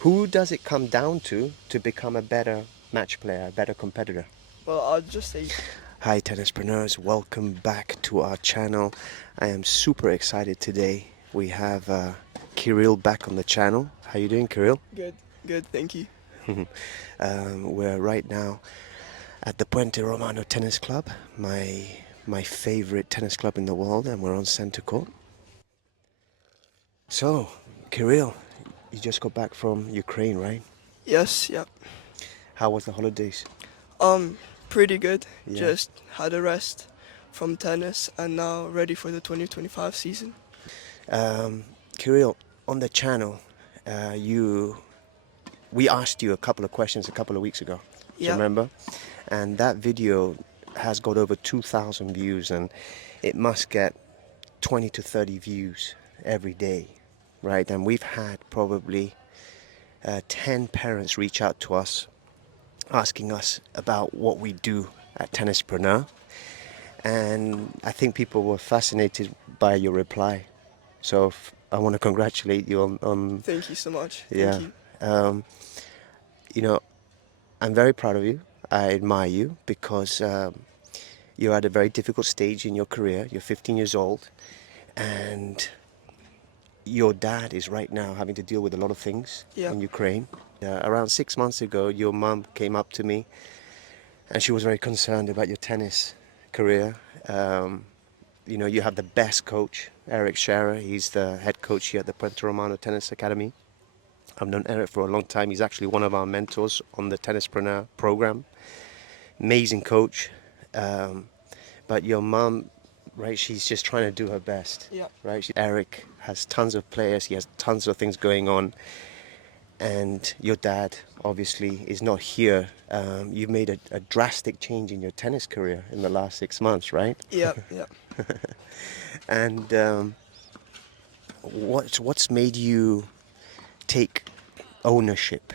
Who does it come down to become a better match player, a better competitor? Well, I'll just say Hi, tennispreneurs. Welcome back to our channel. I am super excited today. We have Kirill back on the channel. How you doing, Kirill? good, good, thank you. We're right now at the Puente Romano Tennis Club, my favorite tennis club in the world, and we're on center court. So, Kirill, you just got back from Ukraine, right? Yes, yeah. How was the holidays? Um, Pretty good. Yeah. Just had a rest from tennis and now ready for the 2025 season. Um, Kirill, on the channel, you we asked you a couple of questions a couple of weeks ago. Do you Yeah, remember? And that video has got over 2,000 views, and it must get 20 to 30 views every day, right? And we've had probably 10 parents reach out to us asking us about what we do at Tennispreneur. And I think people were fascinated by your reply. So I want to congratulate you on thank you so much. Thank yeah. you. Um, you know, I'm very proud of you. I admire you because you're at a very difficult stage in your career. You're 15 years old, and your dad is right now having to deal with a lot of things Yeah, in Ukraine. Around 6 months ago, your mum came up to me, and she was very concerned about your tennis career. Um, you have the best coach, Eric Scherer. He's the head coach here at the Puente Romano Tennis Academy. I've known Eric for a long time. He's actually one of our mentors on the Tennispreneur program. Amazing coach. Um, but your mum, right, she's just trying to do her best, yeah, right? Eric has tons of players, he has tons of things going on, and your dad obviously is not here. You've made a drastic change in your tennis career in the last 6 months, right? yeah, yeah. And what's made you take ownership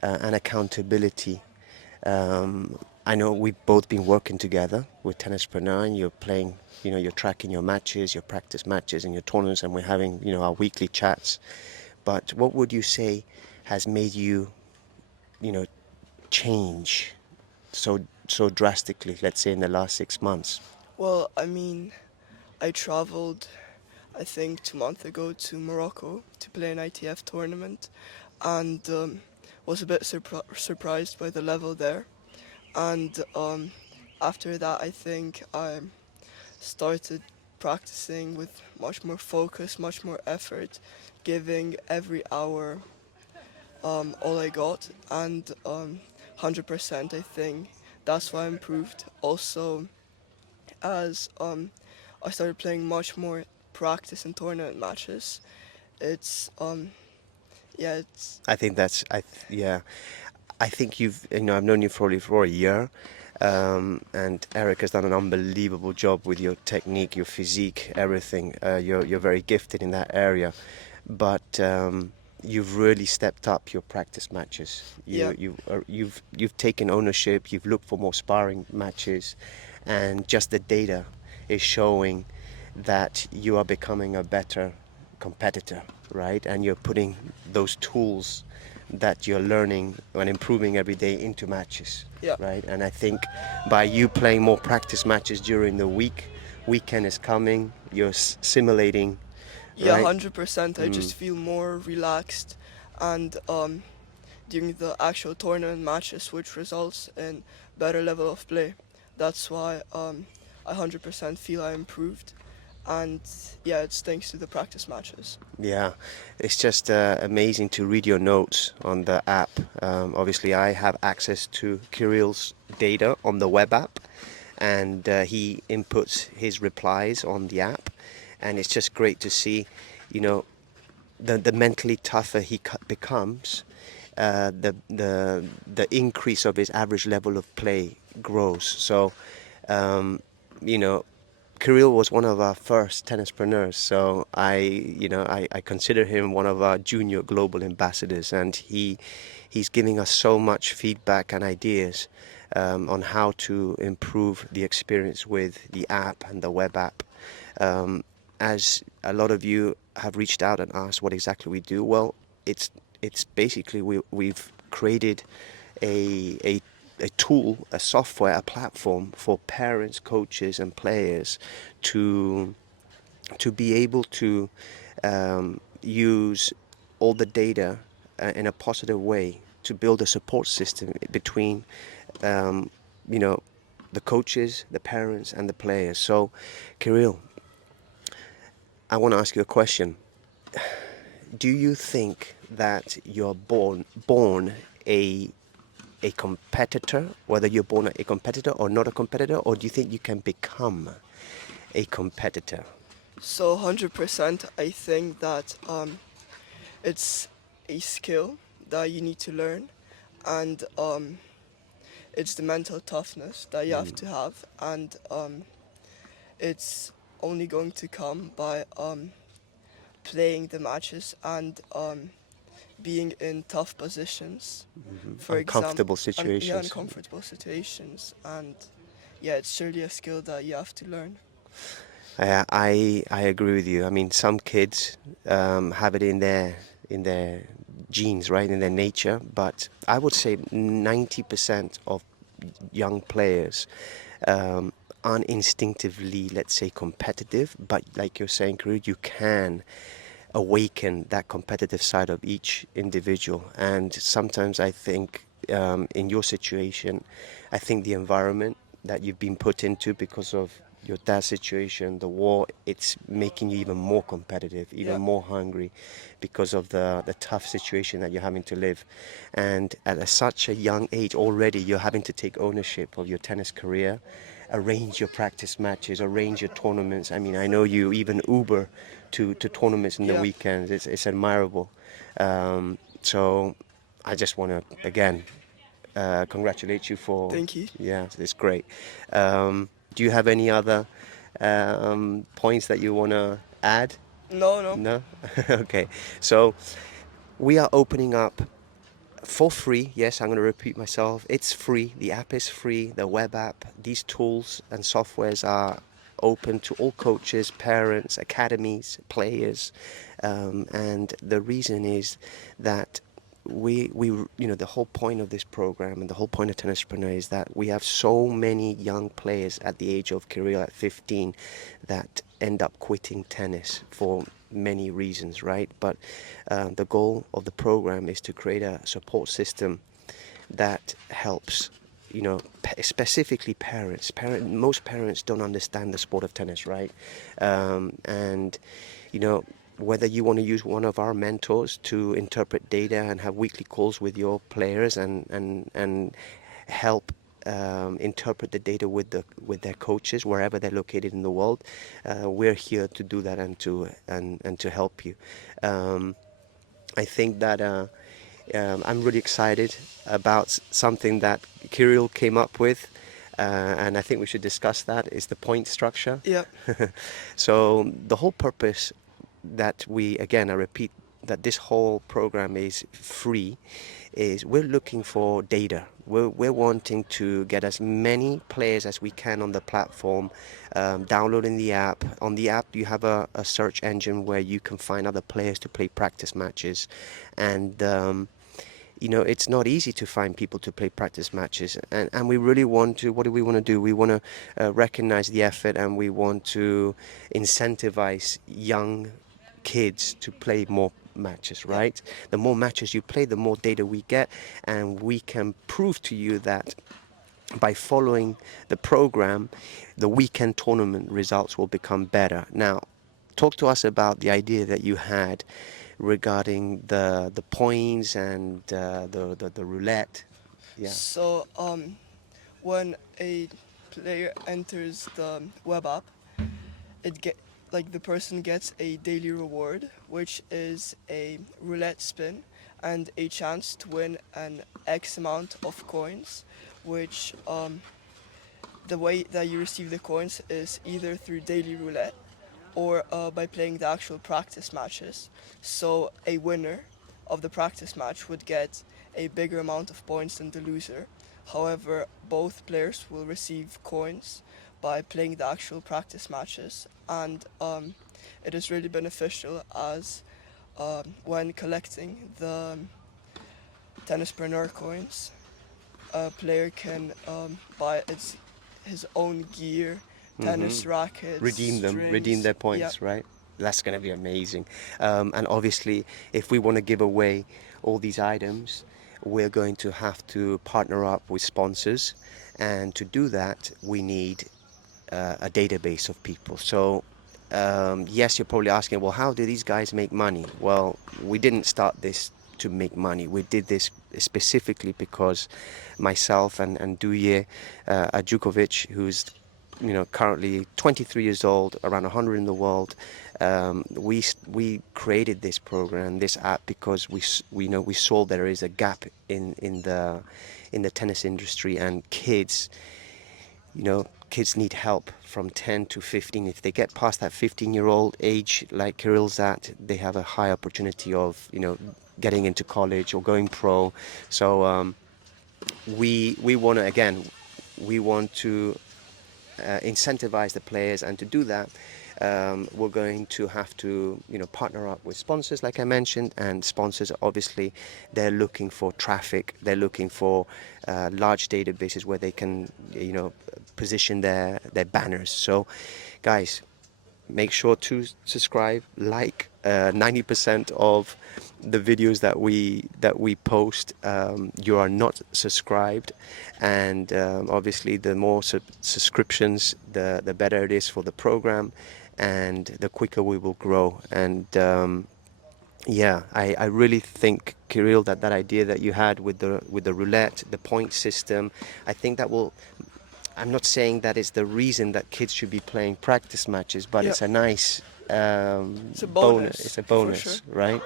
and accountability? I know we've both been working together with Tennispreneur, and you're playing, you're tracking your matches, your practice matches, and your tournaments, and we're having, our weekly chats. But what would you say has made you, you know, change so drastically? Let's say in the last 6 months. Well, I mean, I traveled, I think, 2 months ago to Morocco to play an ITF tournament and was a bit surprised by the level there. And after that, I think I started practicing with much more focus, much more effort, giving every hour all I got, and 100%. I think that's why I improved. Also, as I started playing much more practice and tournament matches, it's yeah, it's I think that's yeah. I think I've known you probably for a year, and Eric has done an unbelievable job with your technique, your physique, everything. You're very gifted in that area, but you've really stepped up your practice matches. yeah, You've taken ownership. You've looked for more sparring matches, and just the data is showing that you are becoming a better competitor, right? And you're putting those tools that you're learning and improving every day into matches, yeah. right? And I think by you playing more practice matches during the weekend is coming, you're simulating, Yeah, right? 100%. I just feel more relaxed, and during the actual tournament matches, which results in better level of play. That's why I 100% feel I improved, and yeah, it's thanks to the practice matches. Yeah, it's just amazing to read your notes on the app. Obviously, I have access to Kirill's data on the web app, and he inputs his replies on the app, and it's just great to see, you know, the mentally tougher he becomes, the increase of his average level of play grows. So, um, you know, Kirill was one of our first tennispreneurs, so I consider him one of our junior global ambassadors, and he's giving us so much feedback and ideas on how to improve the experience with the app and the web app. As a lot of you have reached out and asked what exactly we do, well, it's it's basically we've created a a tool, a software, a platform for parents, coaches, and players to be able to use all the data in a positive way to build a support system between um, you know the coaches, the parents, and the players. So, Kirill, I want to ask you a question. Do you think that you're born a a competitor, whether you're born a competitor or not a competitor, or do you think you can become a competitor? So 100%, I think that it's a skill that you need to learn, and it's the mental toughness that you have to have, and it's only going to come by playing the matches and being in tough positions, for example, Uncomfortable yeah, situations. uncomfortable situations, and yeah, it's surely a skill that you have to learn. I agree with you. I mean, some kids have it in their genes, right, in their nature. But I would say 90% of young players um, aren't instinctively, let's say, competitive. But like you're saying, Karud, you can awaken that competitive side of each individual. And sometimes I think in your situation, I think the environment that you've been put into because of your dad's situation, the war, it's making you even more competitive, even Yeah, more hungry because of the tough situation that you're having to live. And at such a young age already, you're having to take ownership of your tennis career, arrange your practice matches, arrange your tournaments. I mean, I know you even Uber to tournaments in the yeah. weekends. It's admirable. So I just want to again congratulate you for, Thank you. yeah, it's great. Do you have any other points that you want to add? No, no. No? Okay. So we are opening up for free. Yes, I'm going to repeat myself. It's free. The app is free. The web app, these tools and softwares are open to all coaches, parents, academies, players. And the reason is that the whole point of this program and the whole point of Tennispreneur is that we have so many young players at the age of career at 15 that end up quitting tennis for many reasons, right? But the goal of the program is to create a support system that helps, specifically parents. Most parents don't understand the sport of tennis, right? And you know, whether you want to use one of our mentors to interpret data and have weekly calls with your players and help interpret the data with their coaches wherever they're located in the world, we're here to do that and to help you. Um, I think that I'm really excited about something that Kirill came up with, and I think we should discuss that. Is the point structure. Yeah. So the whole purpose that I repeat, that this whole program is free, is we're looking for data. We're wanting to get as many players as we can on the platform, downloading the app. On the app, you have a search engine where you can find other players to play practice matches. And it's not easy to find people to play practice matches, and we really want to, what do we want to do? We want to recognize the effort, and we want to incentivize young kids to play more matches, Yeah. right? The more matches you play, the more data we get, and we can prove to you that by following the program, the weekend tournament results will become better. Now, talk to us about the idea that you had regarding the points and the roulette. Yeah. So when a player enters the web app, it get like the person gets a daily reward, which is a roulette spin and a chance to win an X amount of coins, which the way that you receive the coins is either through daily roulette or by playing the actual practice matches. So a winner of the practice match would get a bigger amount of points than the loser. However, both players will receive coins by playing the actual practice matches, and it is really beneficial as when collecting the Tennispreneur coins. A player can buy his own gear, tennis rackets, redeem strings. their Yeah, points, right? That's going to be amazing. And obviously, if we want to give away all these items, we're going to have to partner up with sponsors. And to do that, we need a database of people. So, yes, you're probably asking, well, how do these guys make money? Well, we didn't start this to make money. We did this specifically because myself and Duje Adjukovic, who's currently 23 years old, around 100 in the world. We created this program, this app, because we saw there is a gap in the tennis industry, and kids need help from 10 to 15. If they get past that 15-year-old age, like Kirill's at, they have a high opportunity of getting into college or going pro. So we want to, again, we want to incentivize the players, and to do that, we're going to have to partner up with sponsors, like I mentioned. And sponsors, obviously, they're looking for traffic, they're looking for large databases where they can position their banners. So guys, make sure to subscribe, like 90% of the videos that we post, you are not subscribed. And obviously, the more subscriptions, the better it is for the program, and the quicker we will grow. And yeah, I really think, Kirill, that idea that you had with the roulette, the point system, I think that will. I'm not saying that it's the reason that kids should be playing practice matches, but yeah. it's a nice It's a bonus. bonus It's a for sure. bonus, right?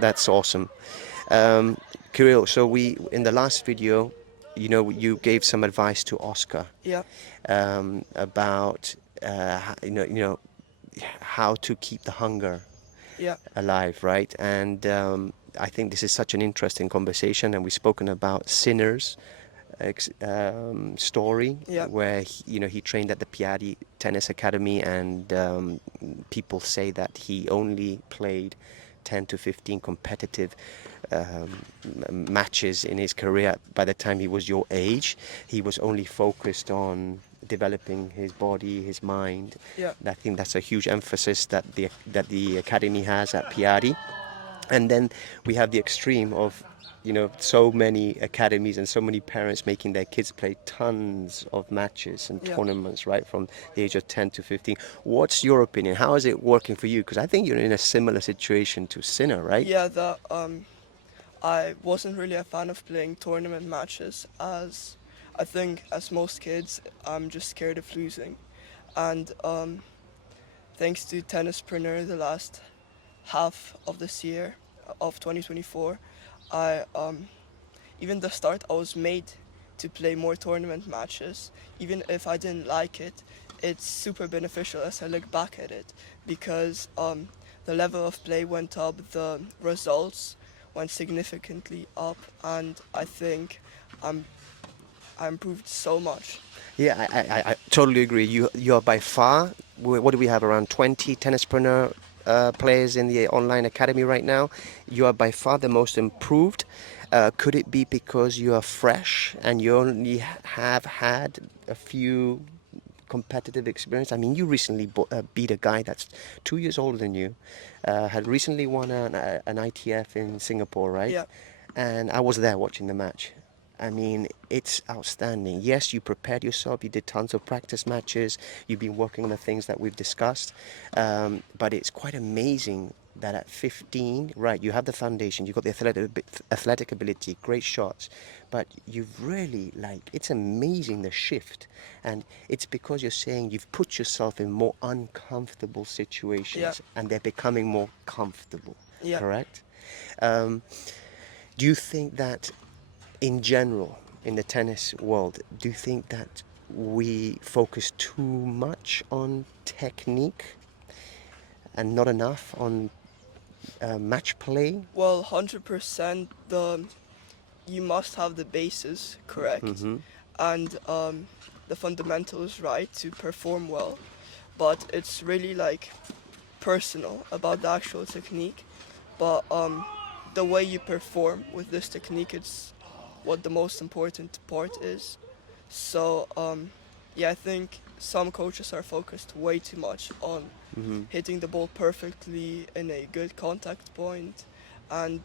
That's awesome. Um, Kirill, so in the last video, you gave some advice to Oscar Yeah, about how to keep the hunger yeah, alive, right? And I think this is such an interesting conversation, and we've spoken about Sinners story, yeah, where he trained at the Piatti Tennis Academy, and people say that he only played 10 to 15 competitive matches in his career. By the time he was your age, he was only focused on developing his body, his mind. yeah. I think that's a huge emphasis that the academy has at Piatti. And then we have the extreme of so many academies and so many parents making their kids play tons of matches and Yeah. tournaments, right, from the age of 10 to 15. What's your opinion? How is it working for you? Because I think you're in a similar situation to Sinner, right? Yeah, that I wasn't really a fan of playing tournament matches, as I think as most kids I'm just scared of losing. And thanks to Tennispreneur the last half of this year of 2024, I even the start I was made to play more tournament matches. Even if I didn't like it, it's super beneficial as I look back at it, because the level of play went up, the results went significantly up, and I think I'm I improved so much. Yeah, I totally agree. You are by far, what do we have, around 20 Tennispreneur players in the online academy right now. You are by far the most improved. Could it be because you are fresh and you only have had a few competitive experience? I mean, you recently beat a guy that's 2 years older than you, had recently won an ITF in Singapore, right? Yeah, And I was there watching the match. I mean, it's outstanding. Yes, you prepared yourself, you did tons of practice matches, you've been working on the things that we've discussed, but it's quite amazing that at 15, right, you have the foundation, you've got the athletic ability, great shots, but you've really, it's amazing, the shift. And it's because you're saying you've put yourself in more uncomfortable yeah, situations, and they're becoming more comfortable, yeah. correct? Um, do you think that in general, in the tennis world, do you think that we focus too much on technique and not enough on match play? Well, 100%. You must have the basis correct, Mm-hmm. and the fundamentals right to perform well. But it's really like personal about the actual technique. But the way you perform with this technique is what the most important part is. So yeah, I think some coaches are focused way too much on Hmm. hitting the ball perfectly in a good contact point, and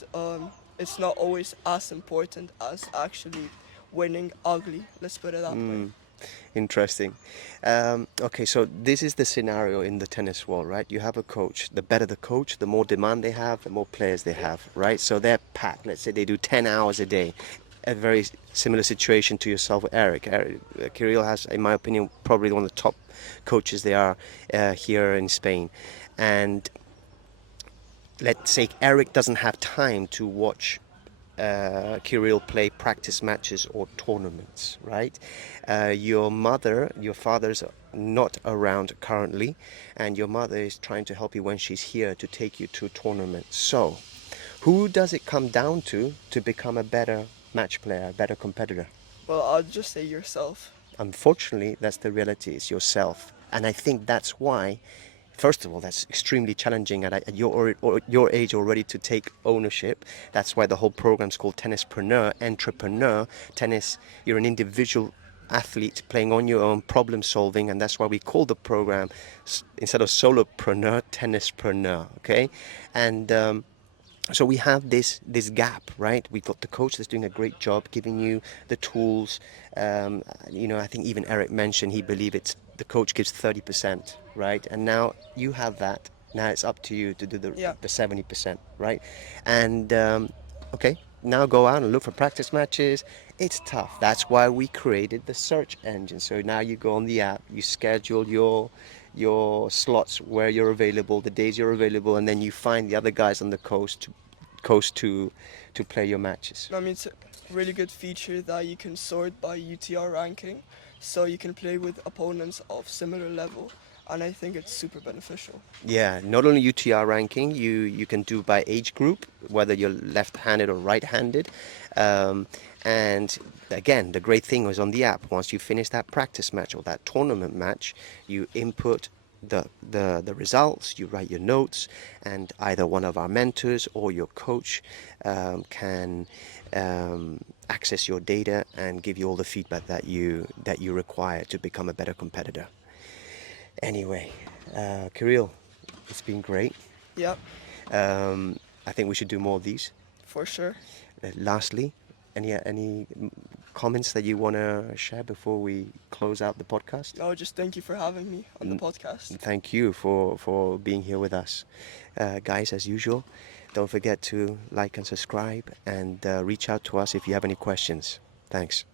it's not always as important as actually winning ugly. Let's put it that way. Mm, interesting. Okay, so this is the scenario in the tennis world, right? You have a coach. The better the coach, the more demand they have, the more players they have, right? So they're packed. Let's say they do 10 hours a day. A very similar situation to yourself, Eric. Kirill has, in my opinion, probably one of the top coaches they are here in Spain. And let's say Eric doesn't have time to watch Kirill play practice matches or tournaments, right? Your father's not around currently, and your mother is trying to help you when she's here to take you to tournaments. So, who does it come down to become a better match player, a better competitor? Well, I'll just say yourself. Unfortunately, that's the reality. It's yourself, and I think that's why. First of all, that's extremely challenging at your age already to take ownership. That's why the whole program's called Tennispreneur, entrepreneur. Tennis, you're an individual athlete playing on your own, problem solving, and that's why we call the program, instead of solopreneur, tennispreneur. Okay, and so we have this gap, right? We've got the coach that's doing a great job giving you the tools. I think even Eric mentioned he believed it's the coach gives 30%, right? And now you have that. Now it's up to you to do Yeah. the 70%, right? And okay, now go out and look for practice matches. It's tough. That's why we created the search engine. So now you go on the app, you schedule your slots where you're available, the days you're available, and then you find the other guys on the coast to play your matches. I mean, it's a really good feature that you can sort by UTR ranking, so you can play with opponents of similar level, and I think it's super beneficial. Yeah, not only UTR ranking, you can do by age group, whether you're left-handed or right-handed. Um, and again, the great thing was on the app, once you finish that practice match or that tournament match, you input the results, you write your notes, and either one of our mentors or your coach can access your data and give you all the feedback that you require to become a better competitor. Anyway, Kirill, it's been great. Yeah, I think we should do more of these. for sure. Lastly, any comments that you want to share before we close out the podcast? No, just thank you for having me on the podcast. Thank you for being here with us. Guys, as usual, don't forget to like and subscribe and reach out to us if you have any questions. Thanks.